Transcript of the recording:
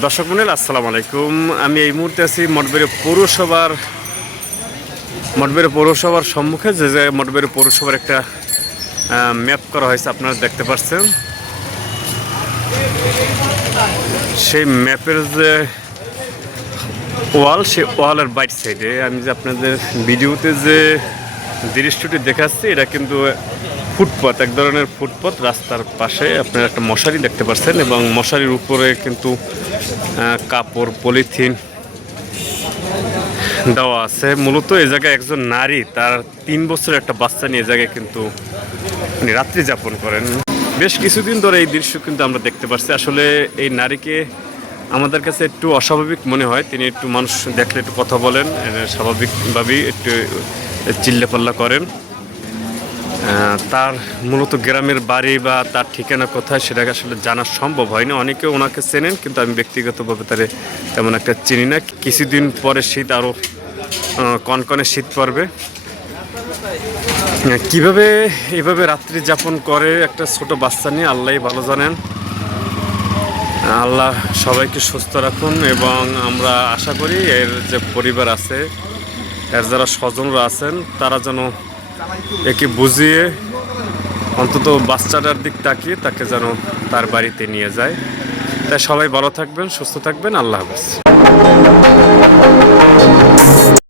দর্শক মণ্ডলী আসসালামু আলাইকুম। আমি এই মুহূর্তে আছি মঠবাড়িয়া পৌরসভার সম্মুখে, যে মঠবাড়িয়া পৌরসভার একটা ম্যাপ করা হয়েছে, আপনারা দেখতে পাচ্ছেন। সেই ম্যাপের যে ওয়াল, সেই ওয়ালের বাইট সাইডে আমি যে আপনাদের ভিডিওতে যে দৃশ্যটি দেখাচ্ছি, এটা কিন্তু ফুটপাত, এক ধরনের ফুটপাত। রাস্তার পাশে আপনারা একটা মশারি দেখতে পাচ্ছেন এবং মশারির উপরে কিন্তু কাপড়, পলিথিন দেওয়া আছে। মূলত এই জায়গায় একজন নারী তার 3 বছরের একটা বাচ্চা নিয়ে জায়গায় কিন্তু রাত্রি যাপন করেন। বেশ কিছুদিন ধরে এই দৃশ্য কিন্তু আমরা দেখতে পাচ্ছি। আসলে এই নারীকে আমাদের কাছে একটু অস্বাভাবিক মনে হয়। তিনি একটু, মানুষ দেখলে একটু কথা বলেন, স্বাভাবিকভাবেই একটু চিল্লাপাল্লা করেন। তার মূলত গ্রামের বাড়ি বা তার ঠিকানা কোথায় সেটাকে আসলে জানা সম্ভব হয়নি। অনেকে ওনাকে চেনেন, কিন্তু আমি ব্যক্তিগতভাবে তারে তেমন একটা চিনি না। কিছুদিন পরে শীত, আরও কনকনে শীত পড়বে। কিভাবে এইভাবে রাত্রি যাপন করে একটা ছোট বাচ্চা নিয়ে, আল্লাহই ভালো জানেন। আল্লাহ সবাইকে সুস্থ রাখুন এবং আমরা আশা করি এর যে পরিবার আছে, এর যারা স্বজনরা আছেন, তারা যেন একে বুঝিয়ে অন্তত বাচ্চাটার দিক তাকিয়ে তাকে যেন তার বাড়িতে নিয়ে যায়। তাই সবাই ভালো থাকবেন, সুস্থ থাকবেন। আল্লাহ হাফেজ।